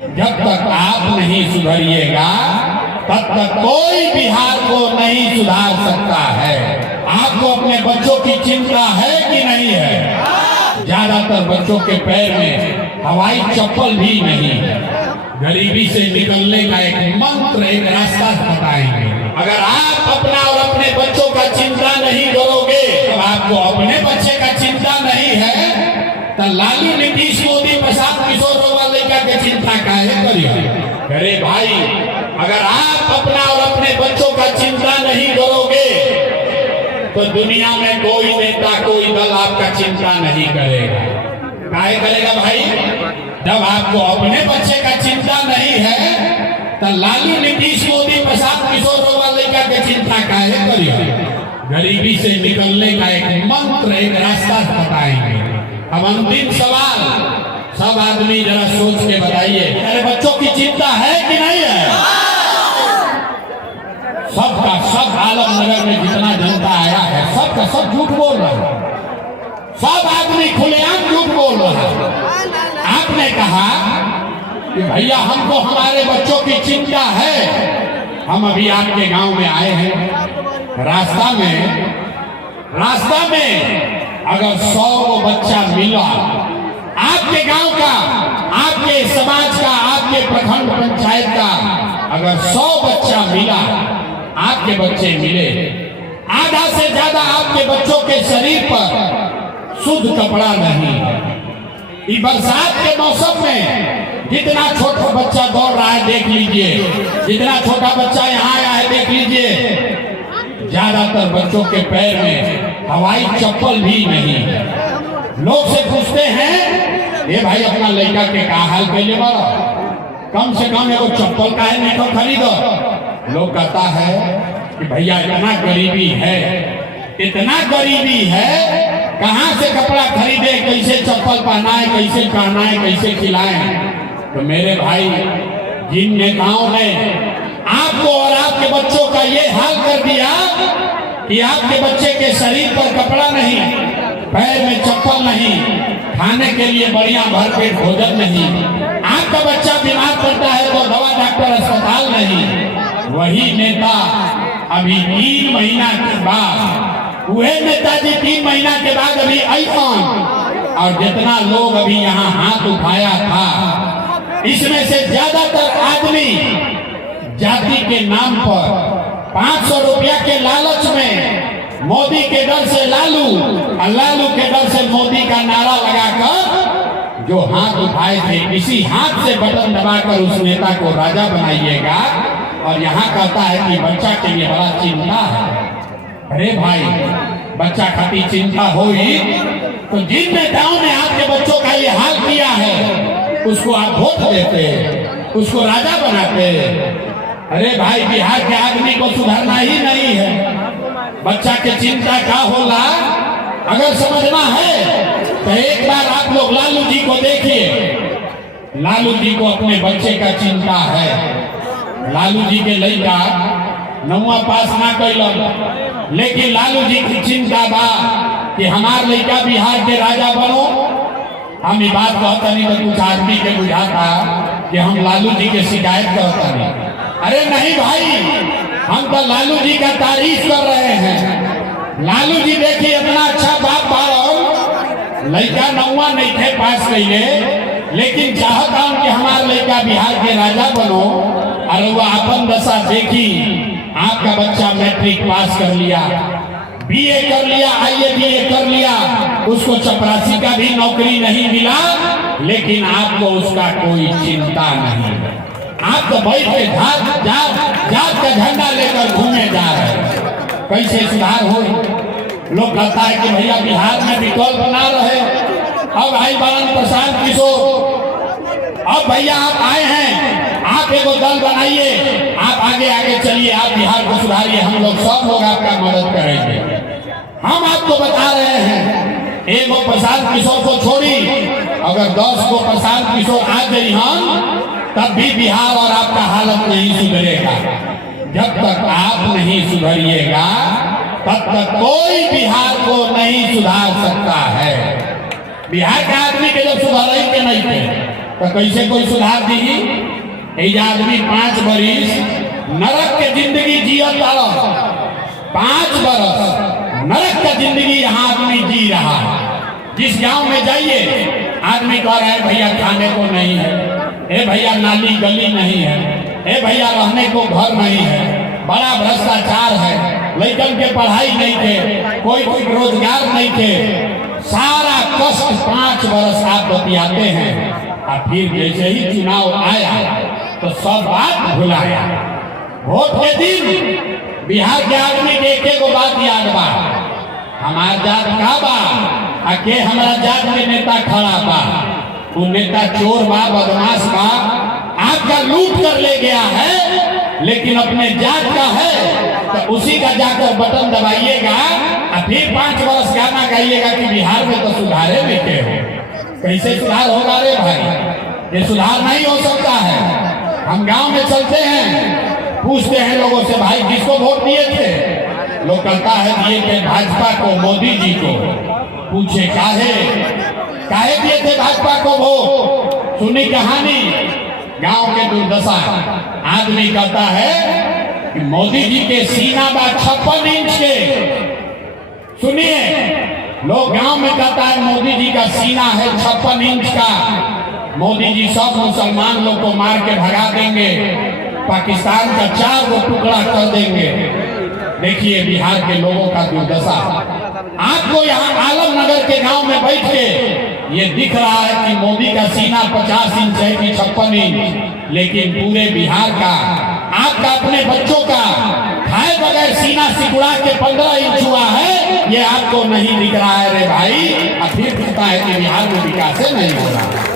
जब तक आप नहीं सुधरिएगा तब तक कोई बिहार को नहीं सुधार सकता है। आपको अपने बच्चों की चिंता है कि नहीं है? ज्यादातर बच्चों के पैर में हवाई चप्पल भी नहीं है। गरीबी से निकलने का एक मंत्र, एक रास्ता बताएंगे। अगर आप अपना और अपने बच्चों का चिंता नहीं करोगे, तो आपको अपने बच्चे का चिंता नहीं है तो लालू, नीतीश, मोदी, प्रशांत किशोर वाले का चिंता काहे करिए? अरे भाई, अगर आप अपना और अपने बच्चों का चिंता नहीं करोगे तो दुनिया में कोई नेता, कोई दल आपका चिंता नहीं करेगा। काहे करेगा भाई? जब आपको अपने बच्चे का चिंता नहीं है तो लालू, नीतीश, मोदी, प्रशांत किशोर वाले का चिंता काहे करिए? गरीबी से निकलने का एक मंत्र, एक रास्ता बताएंगे। अब अंतिम सवाल, सब आदमी जरा सोच के बताइए, अरे बच्चों की चिंता है कि नहीं है? सबका सब आलमनगर में जितना जनता आया है, सबका सब झूठ बोल रहा है। सब आदमी खुलेआम झूठ बोल रहा है। आपने कहा कि भैया हमको हमारे बच्चों की चिंता है। हम अभी आपके गांव में आए हैं। रास्ता में अगर 100 बच्चा मिला, आपके गांव का, आपके समाज का, आपके प्रखंड पंचायत का अगर 100 बच्चा मिला, आपके बच्चे मिले, आधा से ज्यादा आपके बच्चों के शरीर पर शुद्ध कपड़ा नहीं है। इस बरसात के मौसम में जितना छोटा बच्चा दौड़ रहा है देख लीजिए, जितना छोटा बच्चा यहाँ आया है देख लीजिए, ज्यादातर बच्चों के पैर में हवाई चप्पल भी नहीं है। लोग से पूछते हैं, ये भाई अपना लड़का के का हाल पहले बार कम से कम एगो चप्पल का है नहीं तो खरीदो। लोग कहता है कि भैया इतना गरीबी है, इतना गरीबी है, कहाँ से कपड़ा खरीदे, कैसे चप्पल पहनाए, कैसे पहनाए, कैसे खिलाए। तो मेरे भाई, जिन नेताओं ने आपको और आपके बच्चों का ये हाल कर दिया कि आपके बच्चे के शरीर पर कपड़ा नहीं, पैर में चप्पल नहीं, खाने के लिए बढ़िया भरपेट भोजन नहीं, आपका बच्चा बीमार पड़ता है तो दवा डॉक्टर अस्पताल नहीं, वही नेता अभी 3 महीना के बाद, वह नेताजी 3 महीना के बाद अभी आईफोन, और जितना लोग अभी यहाँ हाथ उठाया था, इसमें से ज्यादातर आदमी जाति के नाम पर 500 रुपया के लालच में मोदी के डर से लालू और लालू के डर से मोदी का नारा लगाकर जो हाथ उठाए थे, इसी हाथ से बटन दबाकर उस नेता को राजा बनाइएगा। और यहाँ कहता है कि बच्चा के लिए बड़ा चिंता है। अरे भाई, बच्चा खातिर चिंता होगी तो जिन नेताओं ने आपके बच्चों का ये हाल किया है उसको आप वोट देते, उसको राजा बनाते। अरे भाई, बिहार के आदमी को सुधरना ही नहीं है। बच्चा के चिंता क्या होला, अगर समझना है तो एक बार आप लोग लालू जी को देखिए। लालू जी को अपने बच्चे का चिंता है। लालू जी के लड़का 9वां पास ना कैलक, लेकिन लालू जी की चिंता बा कि हमार लड़का बिहार के राजा बनो। हम ये बात कहता नहीं तो कुछ आदमी के बुझाता कि हम लालू जी के शिकायत करता नहीं। अरे नहीं भाई, हम तो लालू जी का तारीफ कर रहे हैं। लालू जी देखिए इतना अच्छा बाप बाड़ो, लड़का 9वां नहीं थे पास कैले, लेकिन चाहता हूं कि हमारा लड़का बिहार के राजा बनो। और वह अपन दशा देखी, आपका बच्चा मैट्रिक पास कर लिया, बीए कर लिया, IABA कर लिया, उसको चपरासी का भी नौकरी नहीं मिला, लेकिन आपको उसका कोई चिंता नहीं। आप तो बैठ के जात का झंडा लेकर घूमे जा रहे हैं। कैसे सुधार हो? लोग कहता है कि भैया बिहार में विकल्प ना रहे। अब भाई बालन प्रशांत किशोर, अब भैया आप आए हैं, आप एगो दल बनाइए, आप आगे आगे चलिए, आप बिहार को सुधारिए, हम लोग सब लोग आपका मदद करेंगे। हम आपको बता रहे हैं, एगो प्रशांत किशोर को छोड़ी, अगर 10 को प्रशांत किशोर आ गई हम, तब भी बिहार और आपका हालत नहीं सुधरेगा। जब तक आप नहीं सुधरिएगा तब तक कोई बिहार को नहीं सुधार सकता है। बिहार के आदमी के जब सुधार के नहीं थे, तो कैसे कोई सुधार दी? ये आदमी 5 बरिस नरक के जिंदगी जियत आला, 5 बरस नरक का जिंदगी यहाँ आदमी जी रहा है। जिस गांव में जाइए आदमी कह रहा है भैया खाने को नहीं है, ए भैया नाली गली नहीं है, ए भैया रहने को घर नहीं है, बड़ा भ्रष्टाचार है, लड़कन के पढ़ाई नहीं थे, कोई रोजगार नहीं थे। सारा कष्ट 5 बरस आप बतियाते हैं और फिर जैसे ही चुनाव आया तो सब बात भुलाया। वोट के दिन बिहार के आदमी के एक बात याद बा, हमार जात का बा, आके हमारा जात में नेता खड़ा बा, वो नेता चोर बा, बदमाश बा, आपका लूट कर ले गया है, लेकिन अपने जात का है तो उसी का जाकर बटन दबाइएगा और फिर 5 बरस गाना गाइएगा कि बिहार में तो सुधारे बैठे हो। कैसे सुधार होगा रे भाई? ये सुधार नहीं हो सकता है। हम गांव में चलते हैं, पूछते हैं लोगों से भाई किसको वोट दिए थे? लोग कहता है दिए थे भाजपा को, मोदी जी को। पूछे काहे दिए थे भाजपा को वोट? सुनी कहानी गांव के दुर्दशा। आदमी कहता है कि मोदी जी के सीना बा 56 इंच के। सुनिए, लोग गांव में कहता है मोदी जी का सीना है 56 इंच का, मोदी जी सब मुसलमान लोग को मार के भगा देंगे, पाकिस्तान का 4 को टुकड़ा कर देंगे। देखिए बिहार के लोगों का दुर्दशा। आपको यहाँ आलमनगर के गांव में बैठ के ये दिख रहा है कि मोदी का सीना 50 इंच है कि 56 इंच, लेकिन पूरे बिहार का, आपका अपने बच्चों का खाए बगैर सीना सिकुड़ा के 15 इंच हुआ है, ये आपको नहीं दिख रहा है रे भाई। और फिर कहता है कि बिहार में विकास नहीं हो रहा।